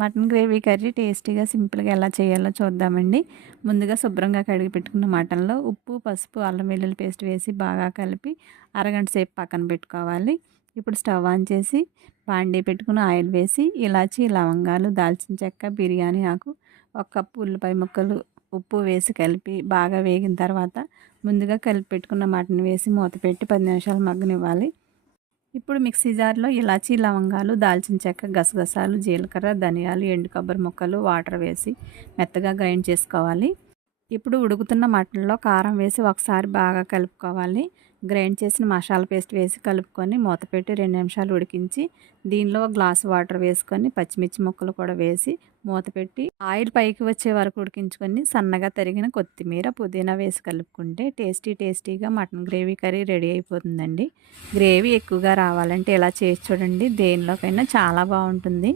Mutton gravy curry టేస్టీగా సింపుల్గా ఎలా చేయాలో చూద్దామండి. ముందుగా శుభ్రంగా కడిగి పెట్టుకున్న మటన్లో ఉప్పు, పసుపు, అల్లం వెల్లుల్లి పేస్ట్ వేసి బాగా కలిపి అరగంట సేపు పక్కన పెట్టుకోవాలి. ఇప్పుడు స్టవ్ ఆన్ చేసి బాండీ పెట్టుకుని ఆయిల్ వేసి ఇలాచి, లవంగాలు, దాల్చిన చెక్క, బిర్యానీ ఆకు, ఒక కప్పు ఉల్లిపాయ ముక్కలు, ఉప్పు వేసి కలిపి బాగా వేగిన తర్వాత ముందుగా కలిపి పెట్టుకున్న మటన్ వేసి మూత పెట్టి 10 నిమిషాలు మగ్గనివ్వాలి. ఇప్పుడు మిక్సీ జార్లో ఇలాచీ, లవంగాలు, దాల్చిన చెక్క, గసగసాలు, జీలకర్ర, ధనియాలు, ఎండు కొబ్బరి ముక్కలు, వాటర్ వేసి మెత్తగా గ్రైండ్ చేసుకోవాలి. ఇప్పుడు ఉడుకుతున్న మటన్లో కారం వేసి ఒకసారి బాగా కలుపుకోవాలి. గ్రైండ్ చేసిన మసాలా పేస్ట్ వేసి కలుపుకొని మూత పెట్టి 2 నిమిషాలు ఉడికించి దీనిలో ఒక గ్లాసు వాటర్ వేసుకొని పచ్చిమిర్చి ముక్కలు కూడా వేసి మూత పెట్టి ఆయిల్ పైకి వచ్చే వరకు ఉడికించుకొని సన్నగా తరిగిన కొత్తిమీర, పుదీనా వేసి కలుపుకుంటే టేస్టీగా మటన్ గ్రేవీ కర్రీ రెడీ అయిపోతుందండి. గ్రేవీ ఎక్కువగా రావాలంటే ఇలా చేసి చూడండి, దేనిలోకైనా చాలా బాగుంటుంది.